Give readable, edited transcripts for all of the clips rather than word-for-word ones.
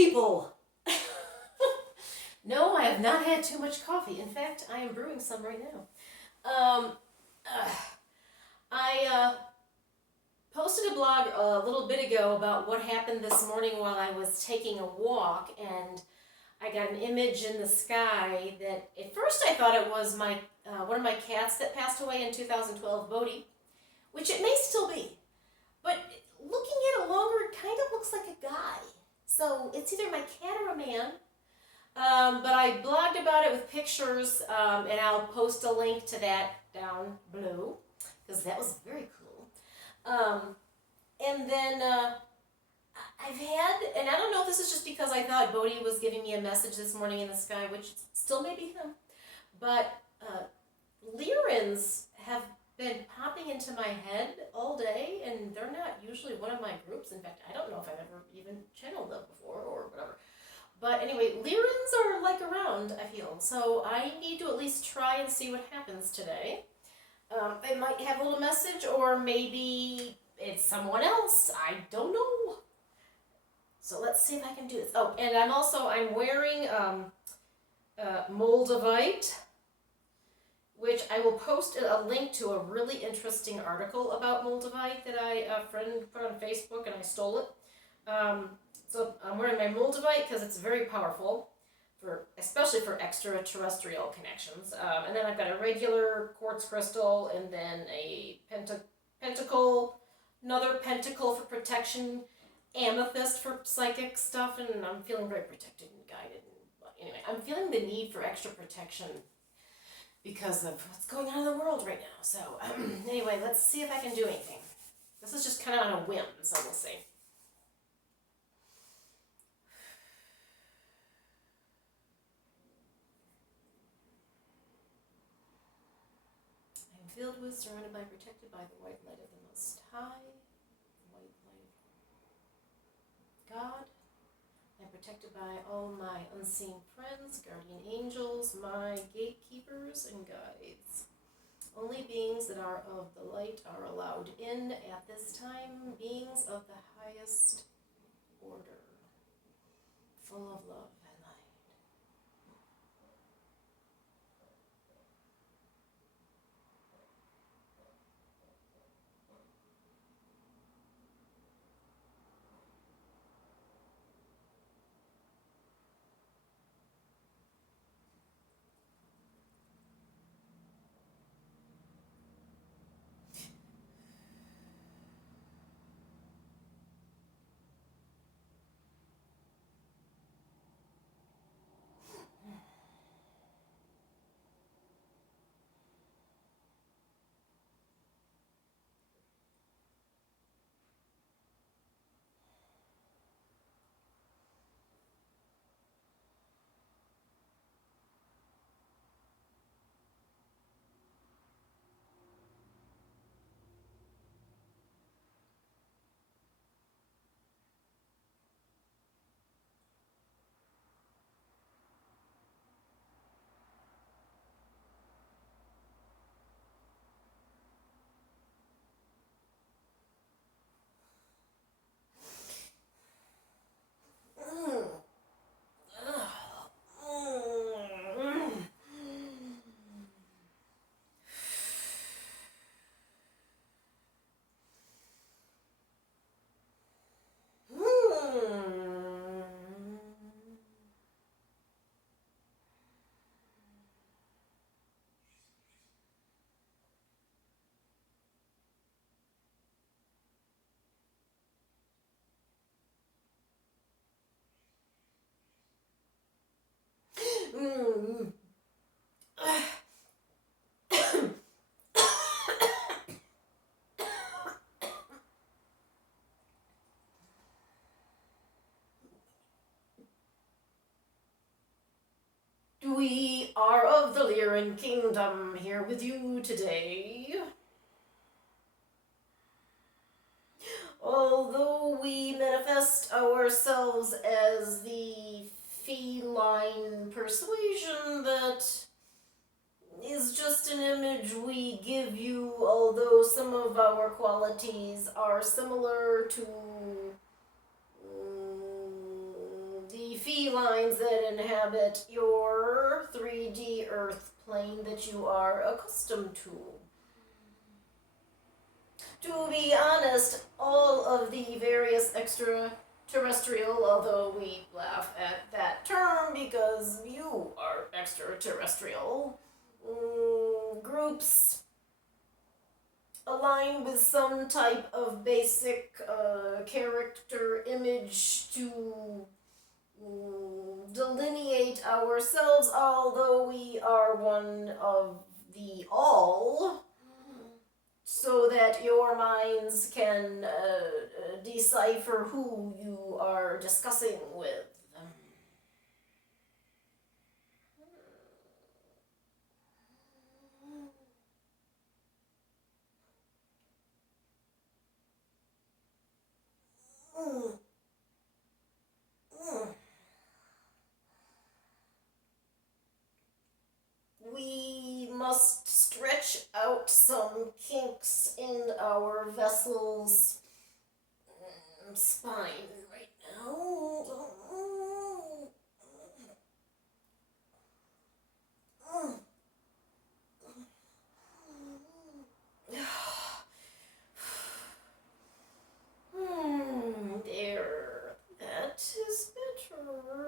people! No, I have not had too much coffee. In fact, I am brewing some right now. I posted a blog a little bit ago about what happened this morning while I was taking a walk, and I got an image in the sky that at first I thought it was my one of my cats that passed away in 2012, Bodhi, which it may still be. But looking at it longer, it kind of looks like a guy. So it's either my cat or a man. But I blogged about it with pictures, and I'll post a link to that down below, because that was very cool. And then I've had, and I don't know if this is just because I thought Bodhi was giving me a message this morning in the sky, which still may be him, but Lyrans have been popping into my head all day, and they're not usually one of my groups. In fact, I don't know if I've ever even channeled them before or whatever. But anyway, Lyrans are like around, I feel, so I need to at least try and see what happens today. They might have a little message, or maybe it's someone else. I don't know. So let's see if I can do this. Oh, and I'm wearing Moldavite, which I will post a link to a really interesting article about Moldavite that a friend put on Facebook, and I stole it. So I'm wearing my Moldavite because it's very powerful, especially for extraterrestrial connections. And then I've got a regular quartz crystal, and then a pentacle, another pentacle for protection, amethyst for psychic stuff, and I'm feeling very protected and guided. But anyway, I'm feeling the need for extra protection because of what's going on in the world right now. So anyway, let's see if I can do anything. This is just kind of on a whim, so we'll see. Filled with, surrounded by, protected by the white light of the Most High, the white light of God. I'm protected by all my unseen friends, guardian angels, my gatekeepers and guides. Only beings that are of the light are allowed in at this time, beings of the highest order, full of love and light. We are of the Lyran Kingdom here with you today. Although we manifest ourselves as the feline persuasion that is just an image we give you, although some of our qualities are similar to the felines that inhabit your 3D Earth plane that you are accustomed to. To be honest, all of the various extraterrestrial, although we laugh at that term because you are extraterrestrial, groups align with some type of basic character image to delineate ourselves, although we are one of the all, so that your minds can decipher who you are discussing with. We must stretch out some kinks in our vessel's spine right now. There. That is better.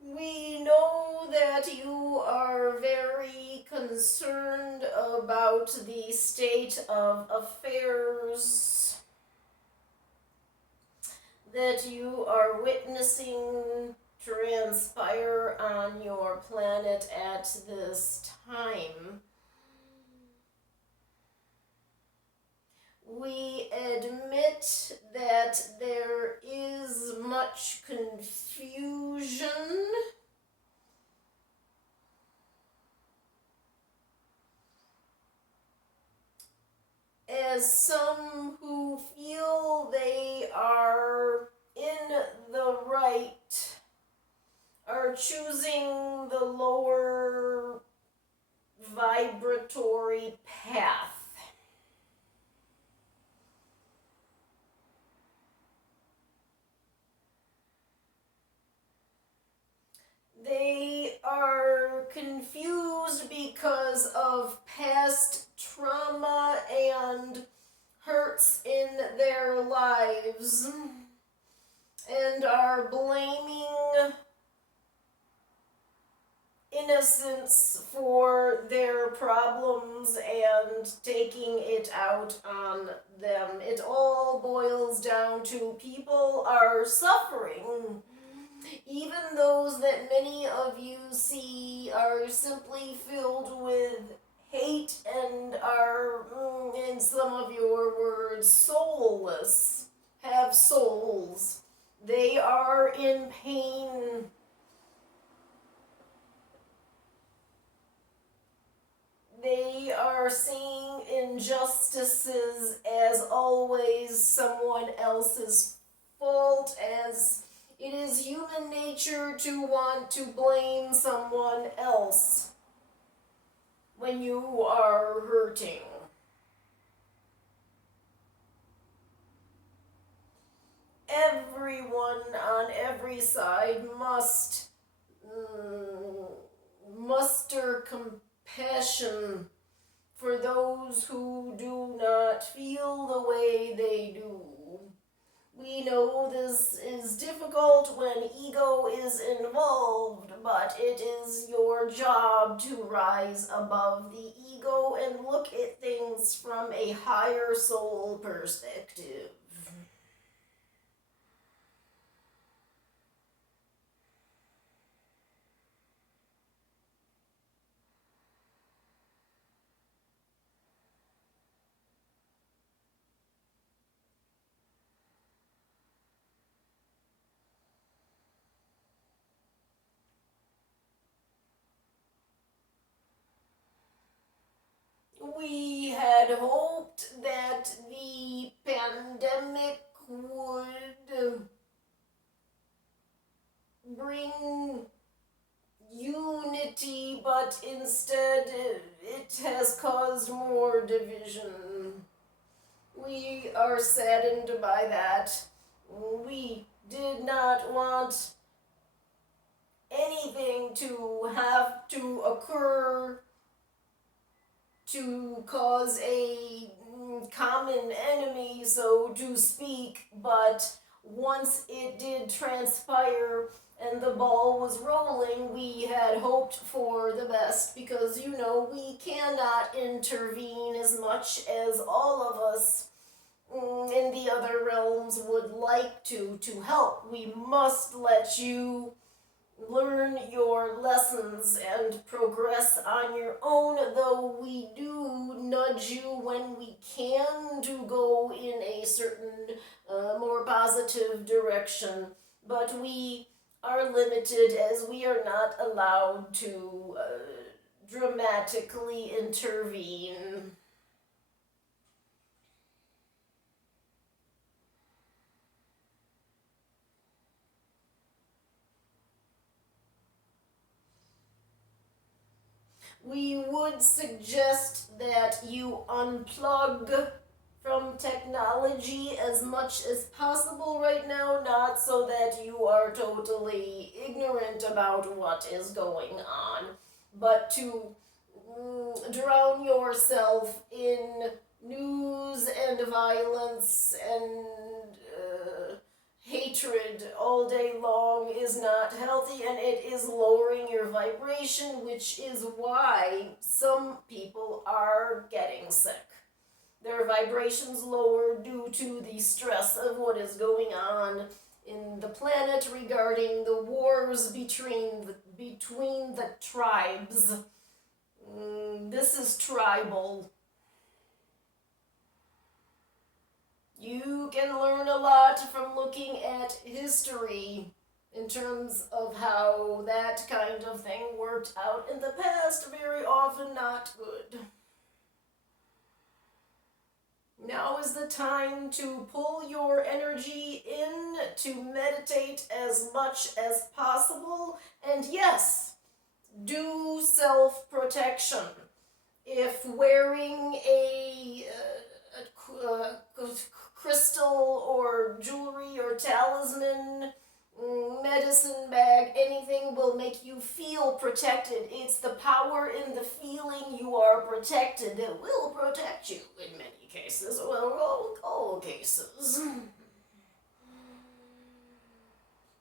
We know that you are very concerned about the state of affairs that you are witnessing transpire on your planet at this time. We admit that there is much confusion as some who feel they are in the right are choosing the lower vibratory path. They are confused because of past trauma and hurts in their lives and are blaming innocence for their problems and taking it out on them. It all boils down to people are suffering. Even those that many of you see are simply filled with hate and are, in some of your words, soulless, have souls. They are in pain. They are seeing injustices as always someone else's fault, as it is human nature to want to blame someone else when you are hurting. Everyone on every side must muster compassion for those who do not feel the way they do. We know this is difficult when ego is involved, but it is your job to rise above the ego and look at things from a higher soul perspective. We had hoped that the pandemic would bring unity, but instead it it has caused more division. We are saddened by that. We did not want anything to have to occur to cause a common enemy, so to speak, but once it did transpire and the ball was rolling, we had hoped for the best because, we cannot intervene as much as all of us in the other realms would like to help. We must let you learn your lessons and progress on your own, though we do nudge you when we can to go in a certain more positive direction. But we are limited as we are not allowed to dramatically intervene. We would suggest that you unplug from technology as much as possible right now, not so that you are totally ignorant about what is going on, but to drown yourself in news and violence and hatred all day long is not healthy, and it is lowering your vibration, which is why some people are getting sick. Their vibrations lower due to the stress of what is going on in the planet regarding the wars between the tribes. This is tribal. You can learn a lot from looking at history in terms of how that kind of thing worked out in the past. Very often not good. Now is the time to pull your energy in, to meditate as much as possible, and yes, do self-protection. If wearing a crystal or jewelry or talisman, medicine bag, anything will make you feel protected. It's the power in the feeling you are protected that will protect you in many cases. Well, all cases.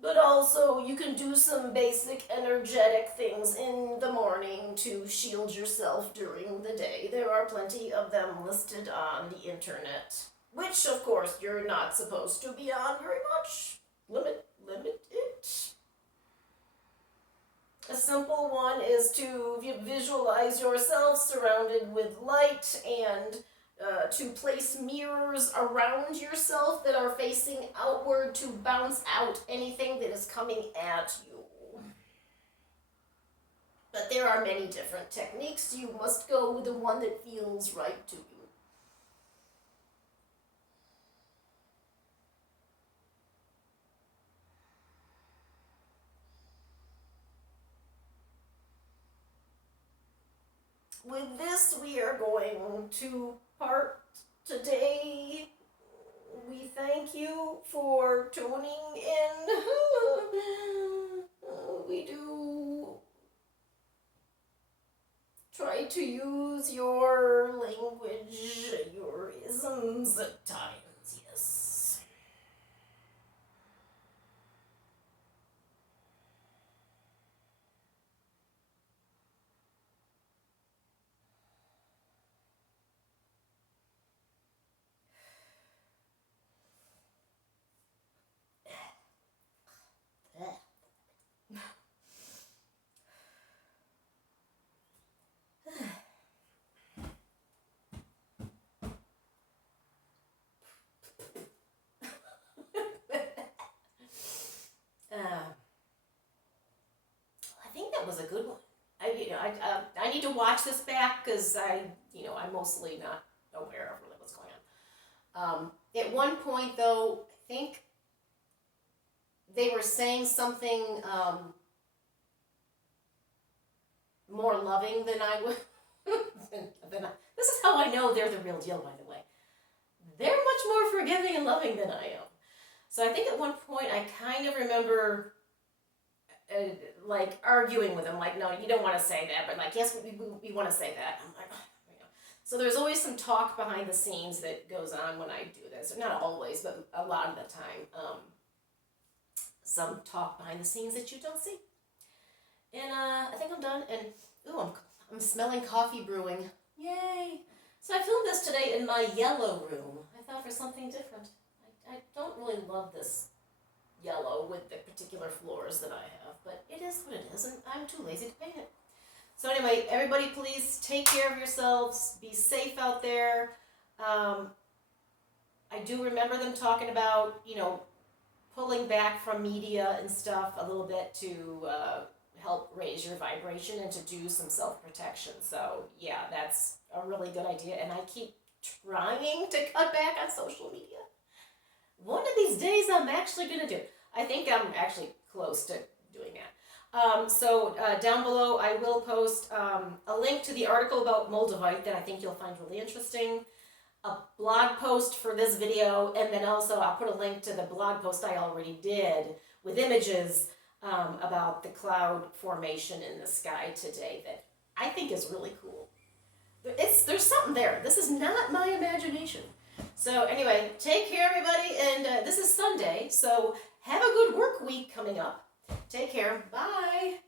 But also, you can do some basic energetic things in the morning to shield yourself during the day. There are plenty of them listed on the internet, which, of course, you're not supposed to be on very much. Limit it. A simple one is to visualize yourself surrounded with light and to place mirrors around yourself that are facing outward to bounce out anything that is coming at you. But there are many different techniques. You must go with the one that feels right to you. With this, we are going to part today. We thank you for tuning in. We do try to use your language, your isms at times, yes. I think that was a good one. I need to watch this back because I'm mostly not aware of really what's going on. At one point, though, I think they were saying something more loving than I would This is how I know they're the real deal, by the way. They're much more forgiving and loving than I am. So I think at one point I kind of remember like arguing with them, like, no, you don't want to say that, but like, yes, we want to say that. I'm like, oh, you know. So there's always some talk behind the scenes that goes on when I do this. Not always, but a lot of the time. Some talk behind the scenes that you don't see. And I think I'm done. And ooh, I'm smelling coffee brewing. Yay! So I filmed this today in my yellow room. I thought for something different. I don't really love this yellow with the particular floors that I have, but it is what it is, and I'm too lazy to paint it. So anyway, everybody please take care of yourselves. Be safe out there. I do remember them talking about, you know, pulling back from media and stuff a little bit to help raise your vibration and to do some self-protection. So yeah, that's a really good idea, and I keep trying to cut back on social media. One of these days I'm actually going to do it. I think I'm actually close to doing that. So down below I will post a link to the article about Moldavite that I think you'll find really interesting, a blog post for this video, and then also I'll put a link to the blog post I already did with images about the cloud formation in the sky today that I think is really cool. There's something there. This is not my imagination. So anyway, take care, everybody, and this is Sunday, so have a good work week coming up. Take care. Bye.